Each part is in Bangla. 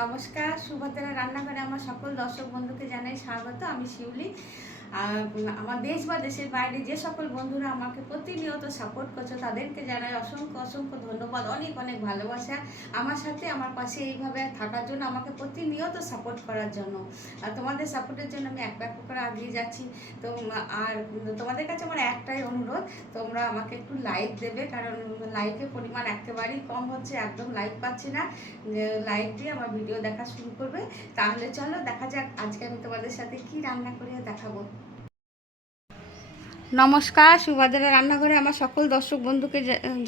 নমস্কার সুভদ্রা রান্নাঘরে আমার সকল দর্শক বন্ধুকে জানাই স্বাগত। আমি শিউলি। আমার দেশ বা দেশের বাইরে যে সকল বন্ধুরা আমাকে প্রতিনিয়ত সাপোর্ট করছে, তাদেরকে জানাই অসংখ্য অসংখ্য ধন্যবাদ, অনেক অনেক ভালোবাসা আমার সাথে, আমার পাশে এইভাবে থাকার জন্য, আমাকে প্রতিনিয়ত সাপোর্ট করার জন্য। আর তোমাদের সাপোর্টের জন্য আমি এক এক করে আগিয়ে যাচ্ছি। তো, আর তোমাদের কাছে আমার একটাই অনুরোধ, তোমরা আমাকে একটু লাইক দেবে, কারণ লাইকের পরিমাণ একেবারেই কম হচ্ছে, একদম লাইক পাচ্ছি না। লাইক দিয়ে আমার ভিডিও দেখা শুরু করবে। তাহলে চলো, দেখা যাক আজকে আমি তোমাদের সাথে কি রান্না করে দেখাবো। নমস্কার, সুভাদ্রা রান্নাঘরে আমার সকল দর্শক বন্ধুকে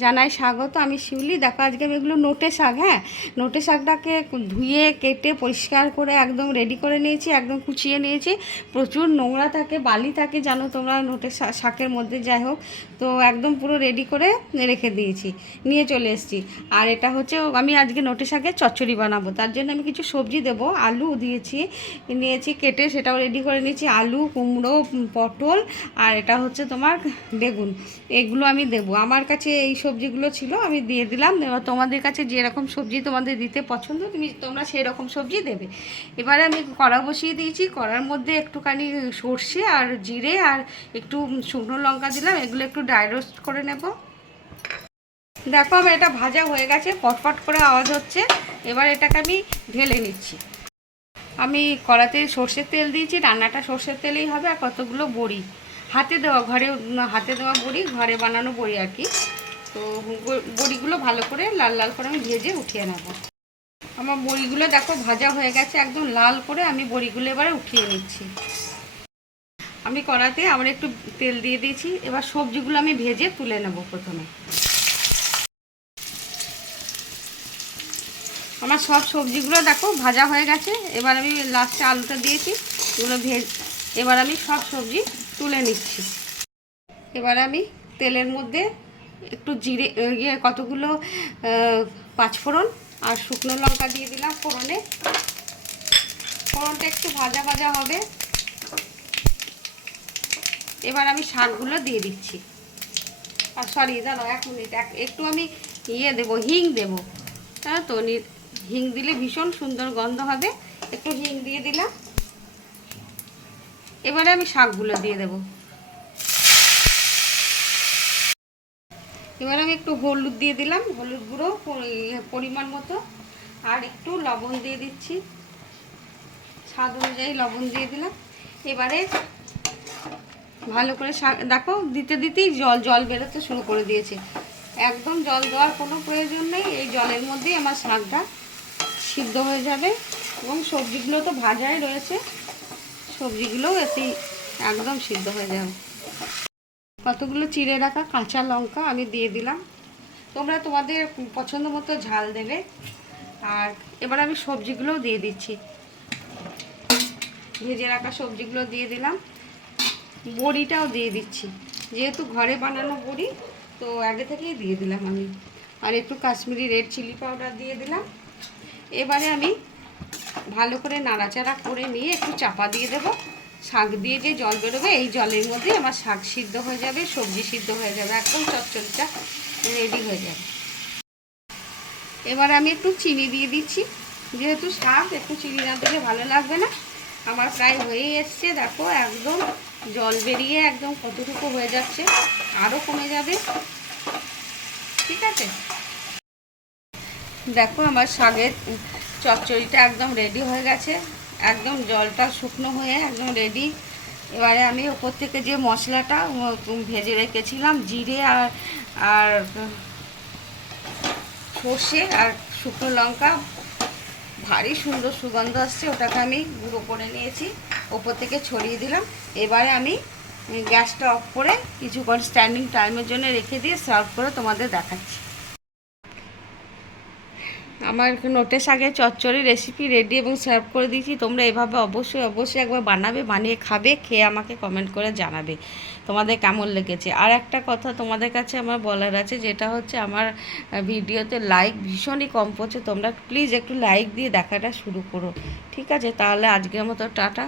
জানাই স্বাগত। আমি শিউলি। দেখো, আজকে আমি এগুলো নোটে শাক হ্যাঁ? নোটে শাকটাকে ধুয়ে, কেটে, পরিষ্কার করে একদম রেডি করে নিয়েছি, একদম কুচিয়ে নিয়েছি। প্রচুর নোংরা থাকে, বালি থাকে, জানো তোমরা, নোটে শাকের মধ্যে, যাই হোক। তো একদম পুরো রেডি করে রেখে দিয়েছি, নিয়ে চলে এসেছি। আর এটা হচ্ছে, আমি আজকে নোটে শাকের চচ্চড়ি বানাবো। তার জন্য আমি কিছু সবজি দেবো। আলু দিয়েছি, নিয়েছি, কেটে সেটাও রেডি করে নিয়েছি। আলু, কুমড়ো পটল, আর এটা হচ্ছে তোমার বেগুন। এগুলো আমি দেবো। আমার কাছে এই সবজিগুলো ছিল, আমি দিয়ে দিলাম। এবার তোমাদের কাছে যেরকম সবজি তোমাদের দিতে পছন্দ, তুমি তোমরা সেই রকম সবজি দেবে। এবারে আমি কড়া বসিয়ে দিয়েছি। কড়ার মধ্যে একটুখানি সর্ষে আর জিরে আর একটু শুকনো লঙ্কা দিলাম। এগুলো একটু ড্রাই রোস্ট করে নেব। দেখো, আমার এটা ভাজা হয়ে গেছে। পটপট করে আওয়াজ হচ্ছে। এবার এটাকে আমি ঢেলে নিচ্ছি। আমি কড়াতে সর্ষের তেল দিয়েছি। রান্নাটা সর্ষের তেলেই হবে আর কতগুলো বড়ি। হাতে দেওয়া, ঘরে হাতে দেওয়া বড়ি, ঘরে বানানো বড়ি আর কি। তো বড়িগুলো ভালো করে লাল লাল করে আমি ভেজে উঠিয়ে নেব। আমার বড়িগুলো দেখো ভাজা হয়ে গেছে, একদম লাল করে আমি বড়িগুলো এবারে উঠিয়ে নিচ্ছি। আমি কড়াতে আবার একটু তেল দিয়ে দিয়েছি, এবার সবজিগুলো আমি ভেজে তুলে নেব প্রথমে। আমার সব সবজিগুলো দেখো ভাজা হয়ে গেছে, এবার আমি লাস্টে আলুটা দিয়েছি, এগুলো ভেজ, এবার আমি সব সবজি তুলে নিচ্ছি। এবার আমি তেলের মধ্যে একটু জিরে ইয়ে কতগুলো পাঁচফোড়ন আর শুকনো লঙ্কা দিয়ে দিলাম ফোড়নে। ফোড়নটা একটু ভাজা ভাজা হবে। এবার আমি শাকগুলো দিয়ে দিচ্ছি। আর সরি দাঁড়াও এক মিনিট, এক, একটু আমি ইয়ে দেবো, হিং দেবো। হ্যাঁ তো হিং দিলে ভীষণ সুন্দর গন্ধ হবে। একটু হিং দিয়ে দিলাম। এবারে আমি শাকগুলো দিয়ে দেব। এবার আমি একটু হলুদ দিয়ে দিলাম, হলুদ গুঁড়ো পরিমাণ মতো, আর একটু লবণ দিয়ে দিচ্ছি। স্বাদ অনুযায়ী লবণ দিয়ে দিলাম। এবারে ভালো করে দেখো দিতে দিতেই জল জল বেরোতে শুরু করে দিয়েছে। একদম জল দেওয়ার কোনো প্রয়োজন নেই, এই জলের মধ্যেই আমার শাকটা সিদ্ধ হয়ে যাবে এবং সবজিগুলো তো ভাজাই রয়েছে। সবজিগুলোও এতেই একদম সিদ্ধ হয়ে যাবে। কতগুলো চিড়ে রাখা, কাঁচা লঙ্কা আমি দিয়ে দিলাম। তোমরা তোমাদের পছন্দ মতো ঝাল দেবে। আর এবার আমি সবজিগুলোও দিয়ে দিচ্ছি। ভেজে রাখা সবজিগুলো দিয়ে দিলাম। বড়িটাও দিয়ে দিচ্ছি। যেহেতু ঘরে বানানো বড়ি, তো আগে থেকেই দিয়ে দিলাম আমি। আর একটু কাশ্মীরি রেড চিলি পাউডার দিয়ে দিলাম। এবারে আমি ভালো করে নাড়াচাড়া করে নিয়ে একটু চাপা দিয়ে দেবো। শাক দিয়ে যে জল বেরোবে, এই জলের মধ্যে আমার শাক সিদ্ধ হয়ে যাবে, সবজি সিদ্ধ হয়ে যাবে, একদম চচ্চড়িটা রেডি হয়ে যাবে। এবার আমি একটু চিনি দিয়ে দিচ্ছি। যেহেতু শাক, একটু চিনি না দিলে ভালো লাগবে না। আমার প্রায় হয়েই এসছে, দেখো একদম জল বেরিয়ে একদম কতটুকু হয়ে যাচ্ছে আরও কমে যাবে। ঠিক আছে? দেখো আমার শাকের চচ্চড়িটা একদম রেডি হয়ে গেছে। একদম জলটা শুকনো হয়ে একদম রেডি এবারে আমি ওপর থেকে যে মশলাটা ভেজে রেখেছিলাম, জিরে আর আর, সর্ষে আর শুকনো লঙ্কা। ভারী সুন্দর সুগন্ধ আসছে, ওটাকে আমি গুঁড়ো করে নিয়েছি, ওপর থেকে ছড়িয়ে দিলাম। এবারে আমি গ্যাসটা অফ করে কিছুক্ষণ স্ট্যান্ডিং টাইমের জন্য রেখে দিয়ে সার্ভ করে তোমাদের দেখাচ্ছি। আমার নোটে শাকের চচ্চড়ি রেসিপি রেডি এবং সার্ভ করে দিয়েছি। তোমরা এভাবে অবশ্যই অবশ্যই একবার বানাবে, বানিয়ে খাবে, খেয়ে আমাকে কমেন্ট করে জানাবে। তোমাদের কেমন লেগেছে? আর একটা কথা তোমাদের কাছে আমার বলার আছে, যেটা হচ্ছে আমার ভিডিওতে লাইক ভীষণই কম পড়ছে। তোমরা প্লিজ একটু লাইক দিয়ে দেখাটা শুরু করো। ঠিক আছে? তাহলে আজকের মতো টাটা।